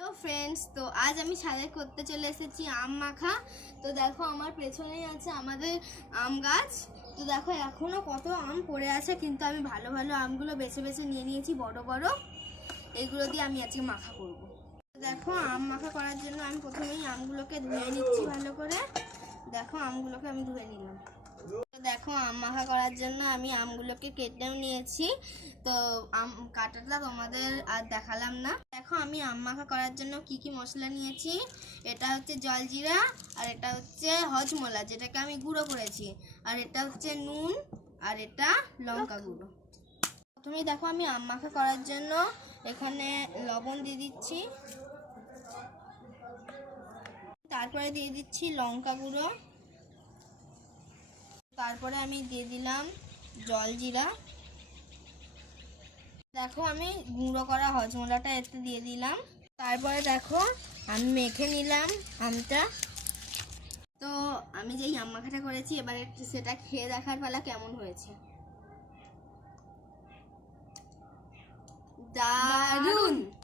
তো ফ্রেন্ডস, তো আজ আমি ছাদে করতে চলে এসেছি আম মাখা। তো দেখো আমার পেছনেই আছে আমাদের আম গাছ। তো দেখো এখনো কত আম পড়ে আছে, কিন্তু আমি ভালো ভালো আমগুলো বেছে বেছে নিয়ে নিয়েছি, বড় বড়। এইগুলো দিয়ে আমি আজকে মাখা করব। দেখো আম মাখা করার জন্য আমি প্রথমেই আমগুলোকে ধুয়ে নিচ্ছি ভালো করে। দেখো আমগুলোকে আমি ধুয়ে নিলাম। দেখো আম মাখা করার জন্য আমি আমগুলোকে কেটেও নিয়েছি। তো আম কাটাটা তোমাদের আর দেখালাম না। দেখো আমি আম মাখা করার জন্য কি কি মশলা নিয়েছি। এটা হচ্ছে জলজিরা, আর এটা হচ্ছে হজমোলা যেটাকে আমি গুঁড়ো করেছি, আর এটা হচ্ছে নুন, আর এটা লঙ্কা গুঁড়ো। প্রথমেই দেখো আমি আম মাখা করার জন্য এখানে লবণ দিয়ে দিচ্ছি, তারপরে দিয়ে দিচ্ছি লঙ্কা গুঁড়ো, তারপরে আমি দিয়ে দিলাম জলজিরা। দেখো আমি গুঁড়ো করা হজমোলাটা এতে দিয়ে দিলাম। তারপরে দেখো আমি মেখে নিলাম আমটা। তো আমি যেই আম মাখাটা করেছি এবারে সেটা খেয়ে দেখার পালা কেমন হয়েছে।